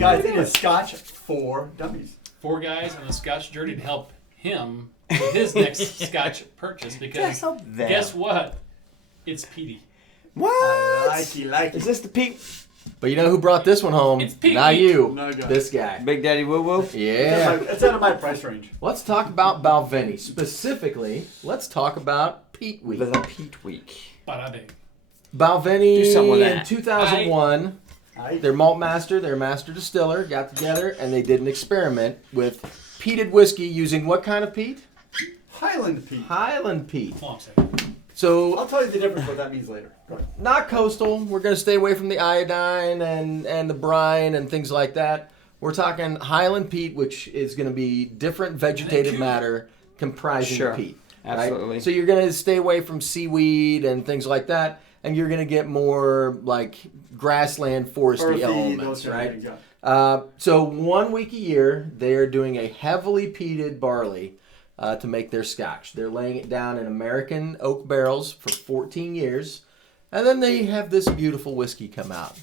guys, it is Scotch for Dummies. 4 guys on the Scotch journey to help him with his next Scotch purchase because guess what? It's peaty. What? Like Is this the peat? But you know who brought this one home? It's Pete. Not you. No, guy. This guy. Big Daddy Woo Woo? Yeah. It's out of my price range. Let's talk about Balvenie. Specifically, let's talk about Peat Week. The Peat Week. Bada bing. Balvenie Do something with in that. 2001, their malt master, their master distiller, got together and they did an experiment with peated whiskey using what kind of peat? Highland Peat. Highland peat. Hold on a second. So I'll tell you the difference what that means later. Go ahead. not coastal. We're going to stay away from the iodine and the brine and things like that. We're talking Highland peat, which is going to be different vegetative matter comprising Sure. peat. Absolutely. Right? So you're going to stay away from seaweed and things like that, and you're going to get more like grassland, foresty Earthy, elements, those kind of right? things, yeah. So 1 week a year, they are doing a heavily peated barley to make their scotch. They're laying it down in American oak barrels for 14 years, and then they have this beautiful whiskey come out.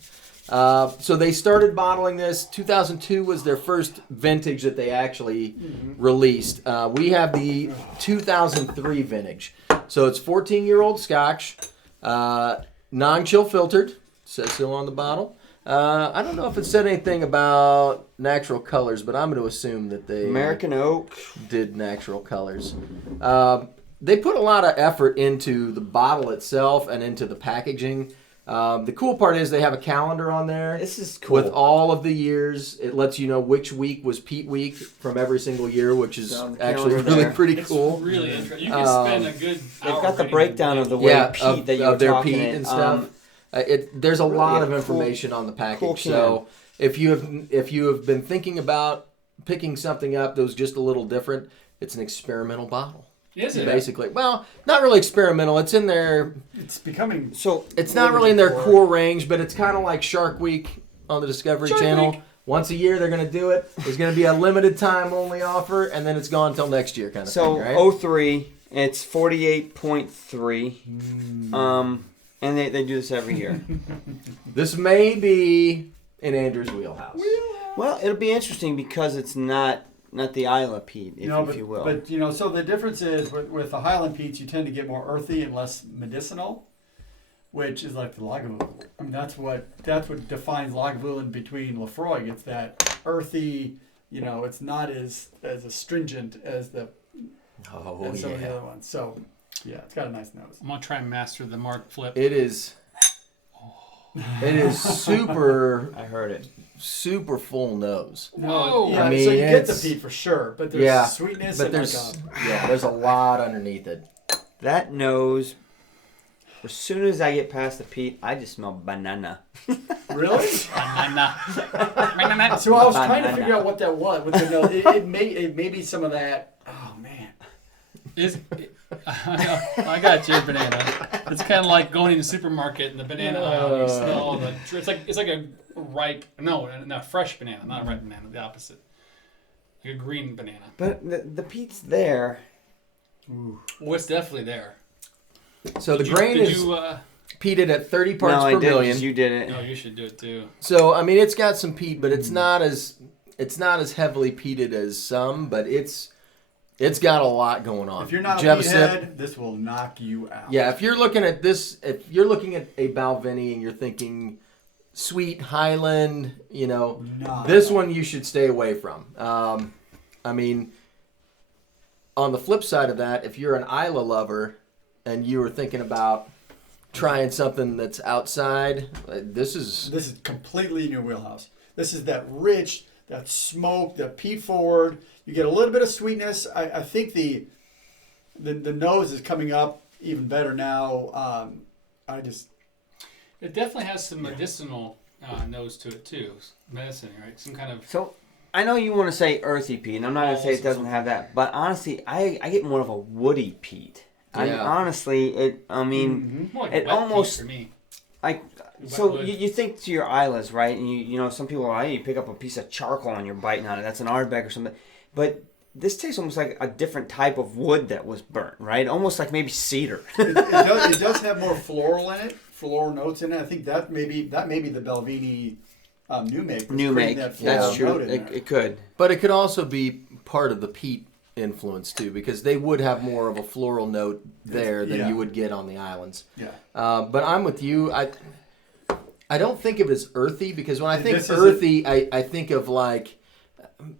So they started bottling this. 2002 was their first vintage that they actually released. We have the 2003 vintage. So it's 14-year-old scotch, non-chill filtered, says so on the bottle. I don't know if it said anything about natural colors, but I'm going to assume that they American oak. did natural colors. They put a lot of effort into the bottle itself and into the packaging. The cool part is they have a calendar on there. This is cool. With all of the years. It lets you know which week was Peat Week from every single year, which is So, actually calendar really there. pretty It's cool. really interesting. You can spend a good hour. They've got the reading breakdown of the way Yeah, peat that you were of their talking peat it. and stuff. There's a really lot a of cool- information on the package. cool can. So if you have been thinking about picking something up that was just a little different, it's an experimental bottle. Is it? Basically, well, not really experimental. It's in their. It's becoming. So It's not really in their core range, but it's kind of like Shark Week on the Discovery Shark Channel. Week. Once a year, they're going to do it. There's going to be a limited time only offer, and then it's gone until next year, kind of so thing, right? 03, it's 48.3. And they do this every year. This may be in Andrew's wheelhouse. Well, it'll be interesting because it's not the Isla peat, if you will. But so the difference is with the Highland peats, you tend to get more earthy and less medicinal, which is like the Lagavulin. I mean, that's what defines Lagavulin between Lefroy. It's that earthy. It's not as astringent as some of the other ones. So, yeah, it's got a nice nose. I'm gonna try and master the Mark flip. It is. It is super, I heard it. super full nose. Whoa. Yeah, I mean, so you get the it's- peat for sure, but there's sweetness but and there's a lot underneath it. That nose, as soon as I get past the peat, I just smell banana. really. Banana. So I was trying to figure out what that was. With the nose. It may be some of that. Oh man. I got your banana. It's kind of like going in the supermarket and the banana aisle. You smell all the. It's like a ripe. No, not fresh banana. Not a ripe banana. The opposite. Like a green banana. But the peat's there. Well, it's definitely there. So the grain is peated at 30 parts No, I per did million. 'cause you did it. No, you should do it too. So I mean, it's got some peat, but it's not as heavily peated as some. But it's got a lot going on. If you're not Do you a have peat sip? head, this will knock you out. Yeah, if you're looking at this, if you're looking at a Balvenie and you're thinking sweet Highland, this one you should stay away from. I mean, on the flip side of that, if you're an Isla lover and you were thinking about trying something that's outside, this is completely in your wheelhouse. This is that rich, that smoke, that peat forward. You get a little bit of sweetness. I think the nose is coming up even better now. It definitely has some medicinal nose to it too. Medicine, right? Some kind of. So I know you want to say earthy peat, and I'm not going to say it doesn't have that, but honestly, I get more of a woody peat. Yeah. More More like it wet almost peat for me. So wood. you think to your Islas, right? And you know some people are you pick up a piece of charcoal and you're biting on it. That's an Ardbeg or something. But this tastes almost like a different type of wood that was burnt, right? Almost like maybe cedar. it does have more floral in it, floral notes in it. I think that may be the Balvenie new make. New make. That That's true. note in there. It could. But it could also be part of the peat influence too, because they would have more of a floral note there than Yeah. you would get on the islands. Yeah. But I'm with you. I don't think of it as earthy, because when I think This is earthy, I think of like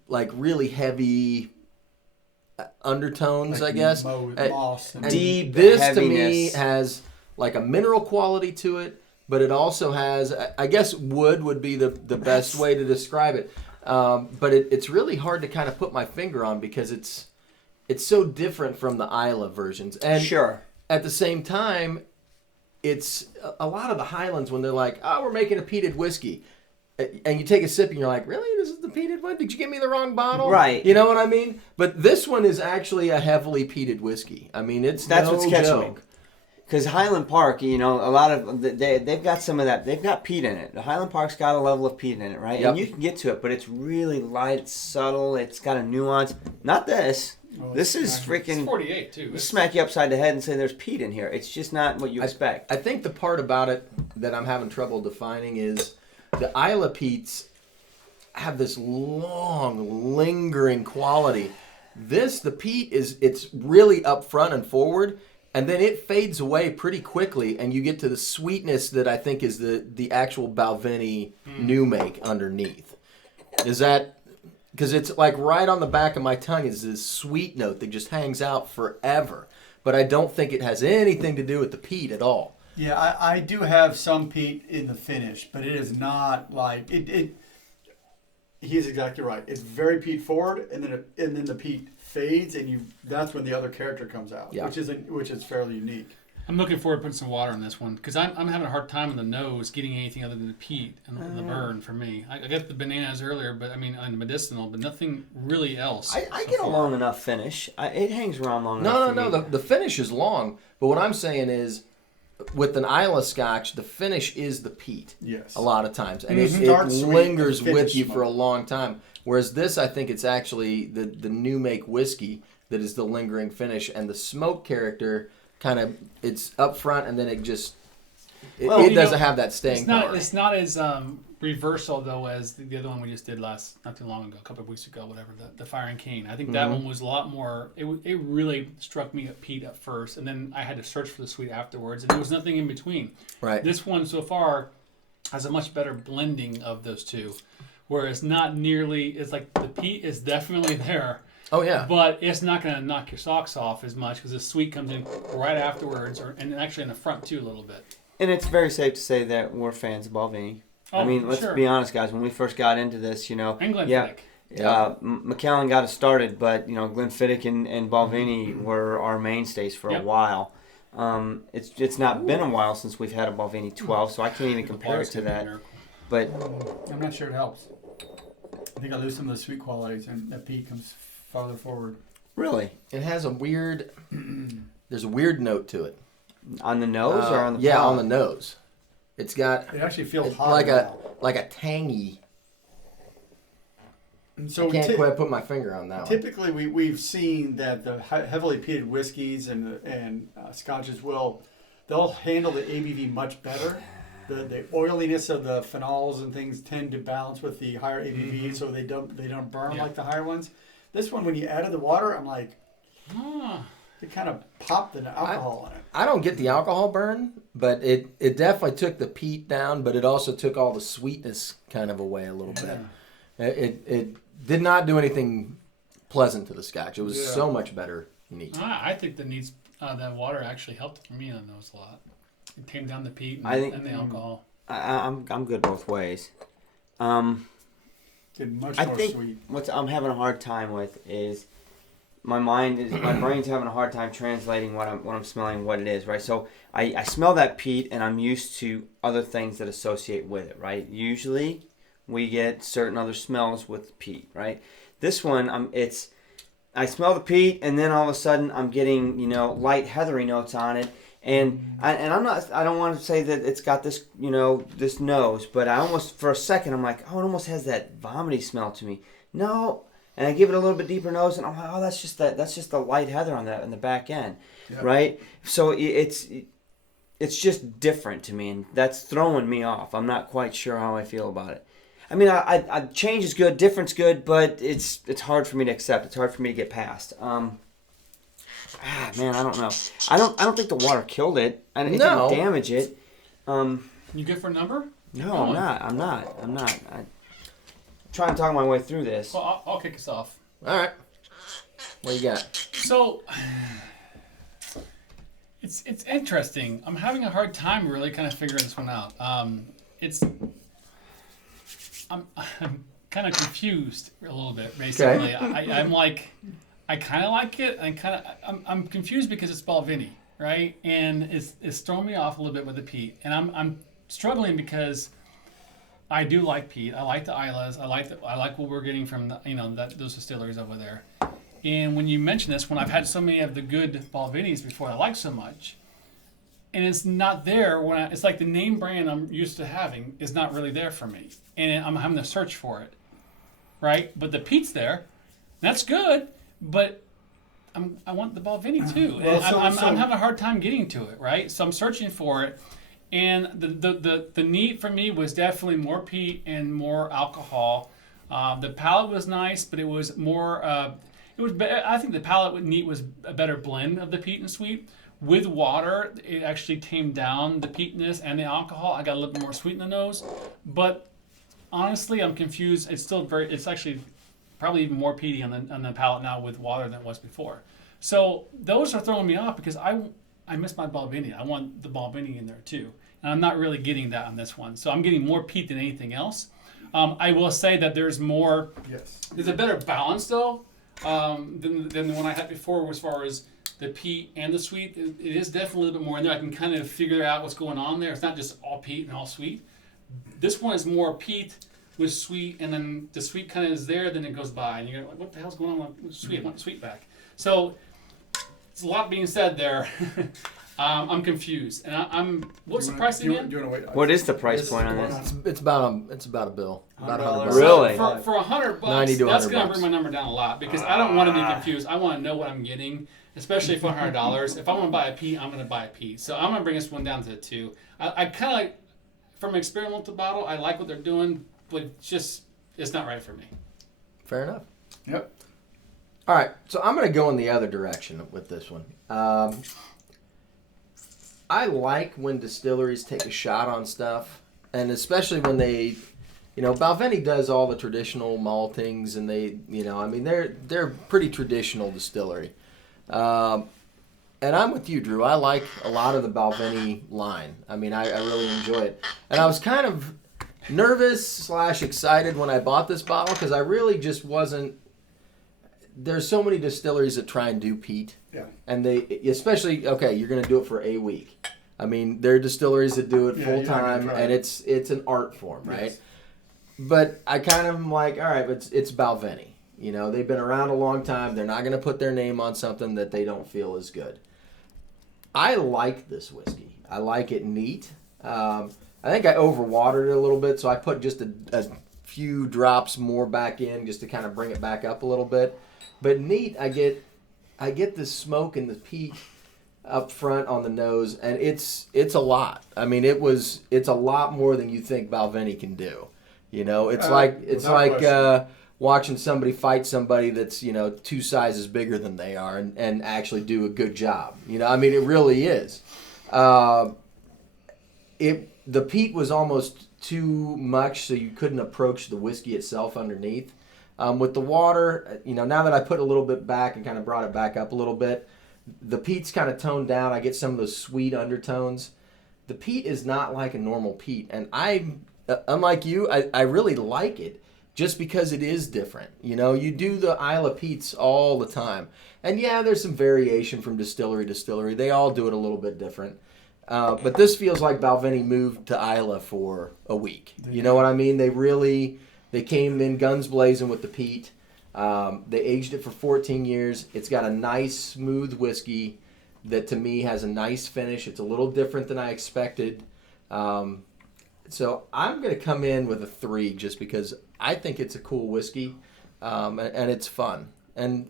really heavy undertones, Like I guess. moss and And Deep this to heaviness. me has like a mineral quality to it, but it also has, I guess wood would be the best way to describe it. But it's really hard to kind of put my finger on, because it's so different from the Isla versions. And Sure. at the same time, it's a lot of the Highlands when they're like, oh, we're making a peated whiskey. And you take a sip and you're like, really? This is the peated one? Did you give me the wrong bottle? Right. You know what I mean? But this one is actually a heavily peated whiskey. I mean, it's That's no what's catching me. joke. Because Highland Park, a lot of they've got some of that. They've got peat in it. The Highland Park's got a level of peat in it, right? Yep. And you can get to it, but it's really light, it's subtle. It's got a nuance. Not this. Oh, This is it's freaking. It's 48 too. We'll It's- smack you upside the head and say there's peat in here. It's just not what you expect. I think the part about it that I'm having trouble defining is the Isla peats have this long, lingering quality. The peat it's really up front and forward, and then it fades away pretty quickly, and you get to the sweetness that I think is the actual Balvenie new make underneath. Is that because it's like right on the back of my tongue is this sweet note that just hangs out forever, but I don't think it has anything to do with the peat at all. Yeah, I do have some peat in the finish, but it is not like it. He's exactly right. It's very peat forward, and then the peat fades, and that's when the other character comes out, Yeah. which is fairly unique. I'm looking forward to putting some water on this one, because I'm having a hard time in the nose getting anything other than the peat and the burn for me. I got the bananas earlier, but on the medicinal, but nothing really else. I so get a far. long enough finish. It hangs around long enough. No. The finish is long, but what I'm saying is, with an Isla Scotch, the finish is the peat. Yes. A lot of times, and Mhm. it Dark, sweet, lingers and with you finish for a smoke. long time. Whereas this, I think it's actually the new make whiskey that is the lingering finish, and the smoke character kind of it's up front, and then it just it Well, doesn't have that staying It's not. power. It's not as reversal though as the other one we just did not too long ago, a couple of weeks ago, whatever. The Fire and Cane. I think that one was a lot more. It really struck me at peat at first, and then I had to search for the sweet afterwards, and there was nothing in between. Right. This one so far has a much better blending of those two, where it's not nearly. It's like the peat is definitely there. Oh yeah. But it's not going to knock your socks off as much because the sweet comes in right afterwards, and actually in the front too a little bit. And it's very safe to say that we're fans of Balvenie. Oh, I mean, let's sure. be honest, guys. When we first got into this, And yeah, Glenfiddich. McAllen got us started, but Glenfiddich and Balvenie were our mainstays for a Yep. while. It's not been a while since we've had a Balvenie 12, so I can't even The compare it bars to could be that. miracle. But I'm not sure it helps. I think I lose some of the sweet qualities, and that peat comes farther forward. really, It has a weird. There's a weird note to it. on the nose or on the yeah, palate? on the nose. It's got It actually feels it's hot like now. like a tangy. And so I can't ti- quite put my finger on that one. typically we've seen that the heavily peated whiskeys and scotches they'll handle the ABV much better. The oiliness of the phenols and things tend to balance with the higher ABV, so they don't burn Yeah. like the higher ones. This one, when you added the water, I'm like, Ah. it kind of popped the alcohol in it. I don't get the alcohol burn, but it definitely took the peat down, but it also took all the sweetness kind of away a little bit. It did not do anything pleasant to the scotch. It was Yeah. so much better neat. I think that water actually helped for me on those a lot. It came down the peat and, I think- and the alcohol. I'm good both ways. Did much I more think sweet. what I'm having a hard time with is my brain's having a hard time translating what I'm smelling, what it is, right? So I smell that peat, and I'm used to other things that associate with it, right? Usually we get certain other smells with peat, right? This one, I smell the peat, and then all of a sudden I'm getting light heathery notes on it. And I don't want to say that it's got this, this nose, but I almost, for a second, I'm like, oh, it almost has that vomity smell to me. No, and I give it a little bit deeper nose, and I'm like, oh, that's just the light heather on the back end, Yep. right? So it's just different to me, and that's throwing me off. I'm not quite sure how I feel about it. I mean, I change is good, difference good, but it's hard for me to accept. It's hard for me to get past. Man, I don't know. I don't think the water killed it. It didn't damage it. You good for a number? No, I'm not. I'm trying to talk my way through this. Well, I'll kick us off. All right. What you got? So, it's interesting. I'm having a hard time really kind of figuring this one out. I'm kind of confused a little bit, basically. Okay. I'm like, I kind of like it. I'm confused because it's Balvenie, right? And it's throwing me off a little bit with the peat. And I'm struggling because I do like peat. I like the Islas. I like what we're getting from those distilleries over there. And when you mention this, when I've had so many of the good Balvenies before I like so much, and it's not there it's like the name brand I'm used to having is not really there for me, and I'm having to search for it, right? But the peat's there, that's good, but I want the Balvenie too. Well, I'm having a hard time getting to it, right? So I'm searching for it, and the neat for me was definitely more peat and more alcohol. The palate was nice, but it was more. I think the palate neat was a better blend of the peat and sweet. With water, it actually tamed down the peatness and the alcohol. I got a little bit more sweet in the nose, but honestly, I'm confused. It's actually probably even more peaty on the palate now with water than it was before. So those are throwing me off because I miss my Balvenie. I want the Balvenie in there too, and I'm not really getting that on this one. So I'm getting more peat than anything else. I will say that there's more. Yes. There's a better balance though than the one I had before as far as the peat and the sweet. It is definitely a little bit more in there. I can kind of figure out what's going on there. It's not just all peat and all sweet. This one is more peat with sweet, and then the sweet kind of is there, then it goes by, and you're like, what the hell's going on with sweet? I want the sweet back. So it's a lot being said there. I'm confused, and what's the price again? What is the price point on this? It's about a bill. About $100. Really? For $100, $90 to that's $100. going to bring my number down a lot because I don't want to be confused. I want to know what I'm getting, especially for $100. If I want to buy a peat, I'm going to buy a peat. So I'm going to bring this one down to 2. I kind of like, from an experimental bottle, I like what they're doing, but it's not right for me. Fair enough. Yep. All right, so I'm going to go in the other direction with this one. I like when distilleries take a shot on stuff, and especially when they, Balvenie does all the traditional maltings, and they're pretty traditional distillery. And I'm with you, Drew. I like a lot of the Balvenie line. I really enjoy it. And I was kind of nervous / excited when I bought this bottle because I really just wasn't. There's so many distilleries that try and do peat. Yeah. And they, especially, you're going to do it for a week. There are distilleries that do it full time, and it's an art form, right? Yes. But I kind of am like, all right, but it's Balvenie. They've been around a long time. They're not going to put their name on something that they don't feel is good. I like this whiskey. I like it neat. I think I overwatered it a little bit, so I put just a few drops more back in just to kind of bring it back up a little bit. But neat, I get the smoke and the peat up front on the nose, and it's a lot. It's a lot more than you think Balvenie can do. It's like watching somebody fight somebody that's 2 sizes bigger than they are and actually do a good job. It really is. The peat was almost too much, so you couldn't approach the whiskey itself underneath. With the water, now that I put a little bit back and kind of brought it back up a little bit, the peat's kind of toned down. I get some of those sweet undertones. The peat is not like a normal peat, and unlike you, I really like it just because it is different. You do the Isla peats all the time, and there's some variation from distillery to distillery. They all do it a little bit different. But this feels like Balvenie moved to Isla for a week. You know what I mean? They came in guns blazing with the peat. They aged it for 14 years. It's got a nice, smooth whiskey that to me has a nice finish. It's a little different than I expected. So I'm going to come in with a 3 just because I think it's a cool whiskey and it's fun. And,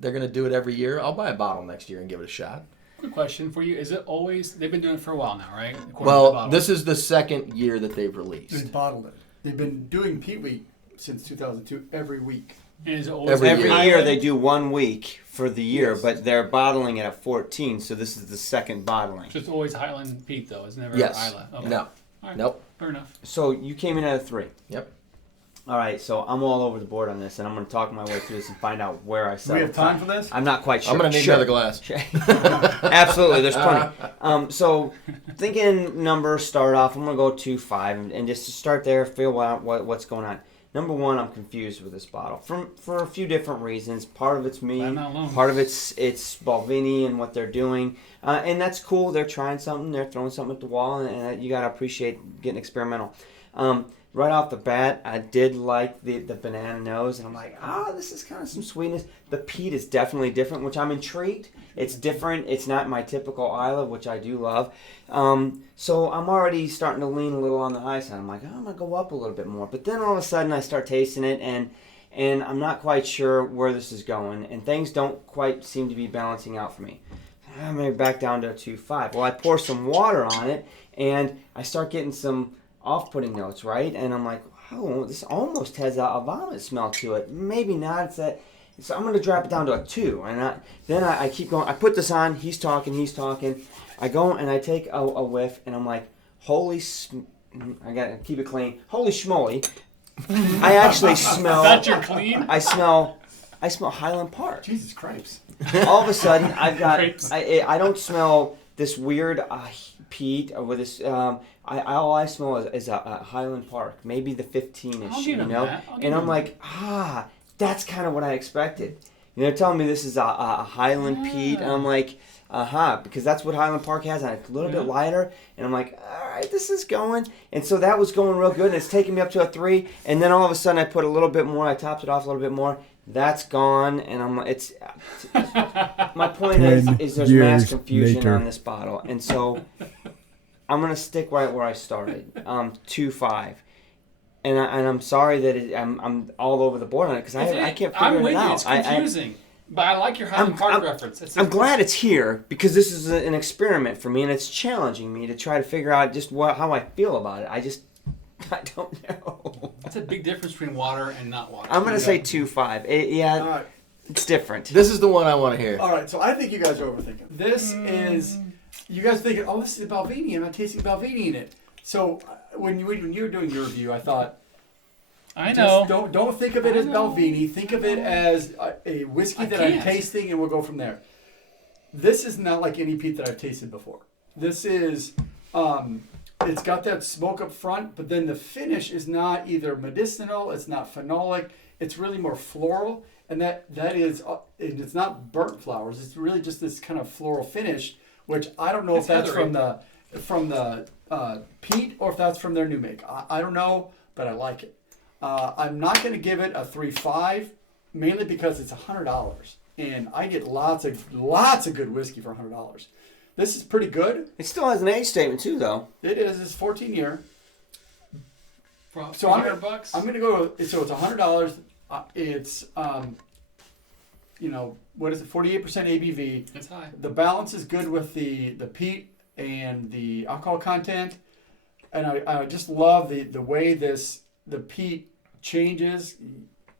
they're going to do it every year. I'll buy a bottle next year and give it a shot. Quick question for you. Is it always, they've been doing it for a while now, right? Well, this is the second year that they've released. They bottled it. they've been doing Peat Week since 2002 every week. Is it always Every Every year. year they do 1 week for the year, Yes. but they're bottling it at 14, so this is the second bottling. So it's always Highland Peat, though. It's never Yes. Isla. Okay. No. All right. Nope. Fair enough. So you came in at a 3. Yep. All right, so I'm all over the board on this, and I'm going to talk my way through this and find out where I Do we settle. have time for this? I'm not quite sure. I'm gonna need Sure. another glass. Absolutely, there's plenty. So, thinking numbers, start off. I'm gonna go 2-5, and just to start there, feel out what's going on. Number one, I'm confused with this bottle for a few different reasons. Part of it's me, I'm not alone. part of it's Balvenie and what they're doing, and that's cool. They're trying something, they're throwing something at the wall, and you gotta appreciate getting experimental. Right off the bat, I did like the banana nose, and I'm like, this is kind of some sweetness. The peat is definitely different, which I'm intrigued. It's different. It's not my typical Isla, which I do love. So I'm already starting to lean a little on the high side. I'm like, I'm going to go up a little bit more. But then all of a sudden I start tasting it, and I'm not quite sure where this is going, and things don't quite seem to be balancing out for me. I'm maybe back down to a 2.5. Well, I pour some water on it, and I start getting some off-putting notes, right? And I'm like, oh, this almost has a vomit smell to it. Maybe not. It's that. So I'm going to drop it down to a 2. And then I keep going. I put this on. He's talking. I go and I take a whiff, and I'm like, I got to keep it clean. Holy schmoly. I actually smell. That's your clean? I smell Highland Park. Jesus Christ. All of a sudden, I've got. Grapes. I don't smell this weird peat or with this. All I smell is a Highland Park, maybe the 15-ish, I'll give you him know. that. I'll give And I'm him like, that's kind of what I expected. And they're telling me this is a Highland Peat, and I'm like, because that's what Highland Park has, and it's a little bit lighter. And I'm like, all right, this is going. And so that was going real good, and it's taking me up to a 3. And then all of a sudden, I put a little bit more. I topped it off a little bit more. That's gone, and I'm. It's. My point is there's mass confusion later. on this bottle, and so I'm gonna stick right where I started, 2.5. And I'm sorry that I'm all over the board on it because I can't figure I'm it with you. out. It's confusing. But I like your Highland Park reference. I'm glad it's here because this is an experiment for me, and it's challenging me to try to figure out just how I feel about it. I don't know. That's a big difference between water and not water. I'm gonna say 2.5. Yeah, All right. it's different. This is the one I want to hear. All right, so I think you guys are overthinking. This is, you guys thinking, oh, this is Balvenie. I'm not tasting Balvenie in it. So when you were doing your review, I thought, I know. don't think of it as Balvenie. Think of it as a whiskey that I'm can't. tasting, and we'll go from there. This is not like any peat that I've tasted before. This is, it's got that smoke up front, but then the finish is not either medicinal, it's not phenolic, it's really more floral, and that is, and it's not burnt flowers. It's really just this kind of floral finish, which I don't know if that's heathery. from the peat or if that's from their new make. I don't know, but I like it. I'm not going to give it a 3.5, mainly because it's $100, and I get lots of good whiskey for $100. This is pretty good. It still has an age statement too, though. It is. It's 14 year. So $100. I'm going to go. So it's $100. It's what is it? 48% ABV. It's high. The balance is good with the peat and the alcohol content, and I just love the way the peat changes.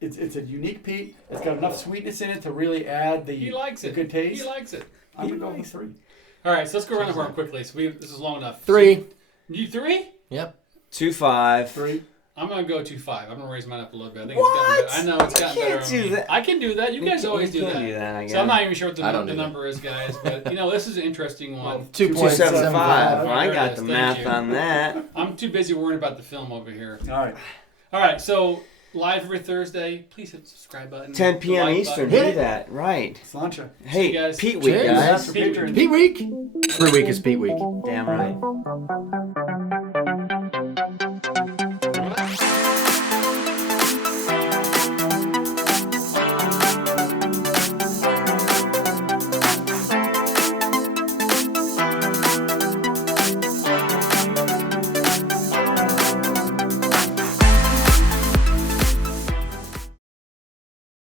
It's a unique peat. It's got enough sweetness in it to really add He likes the it. good taste. He likes it. I'm going to go with 3. All right, so let's go around the horn quickly. So this is long enough. 3. You 3? Yep. 2.5. 3. I'm gonna go 2.5. I'm gonna raise mine up a little bit. I think What? it's gotten better. I know it's You gotten can't better. do on me. that. I can do that. You guys always do can't that. do that, I guess. So I'm not even sure what I don't the do that. number is, guys. But this is an interesting one. 2.75. I There it got is. the Thank math you. on that. I'm too busy worrying about the film over here. All right. All right, so live every Thursday. Please hit the subscribe button. 10 the p.m. like Eastern. button. Do that. Right. Slancha. Hey, guys. Pete Week, Cheers. guys. Pete- Peat week. 3 week is Peat week. Damn right.